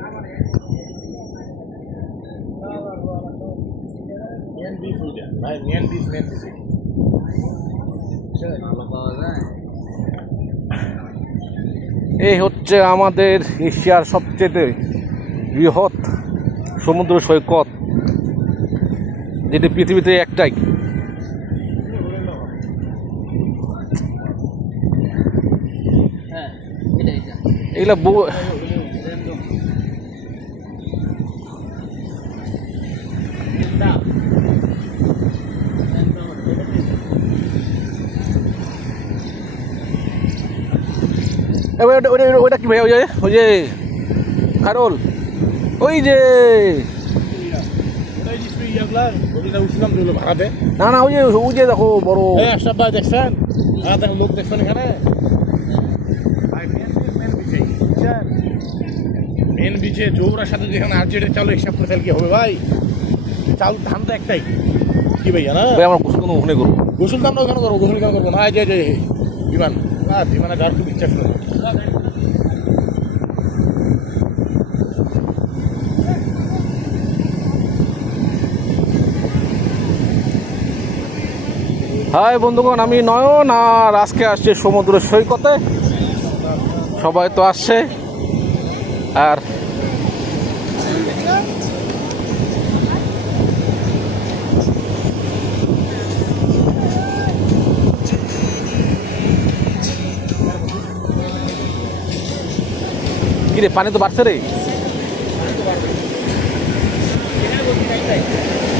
এই হচ্ছে আমাদের এশিয়ার সবচেয়ে বৃহৎ সমুদ্র সৈকত, যেটি পৃথিবীতে একটাই। এগুলা ওইটা কি ভাই? ওই যে খারুল, ওই যে না না, ওই যে দেখো বড় দেখছেন লোক দেখছেন এখানে মেন বিচে জৌরার সাথে যেখানে আর্জেন্টে চালু হিসাব করে তাহলে কি হবে ভাই? চাল ধান তো একটাই কি ভাইয়া না ভাই, আমার গোসল ওখানে করবো। গোসল তো আমরা ওখানে করবো, গোসল কেন করবো না? যে বিমান বিমানে যাওয়ার খুব ইচ্ছা ছিল। হাই বন্ধুগণ, আমি নয়ন, আর আজকে আসছে সমুদ্র সৈকতে। সবাই তো আসছে, আর কিরে পানি তো বাড়ছে রে।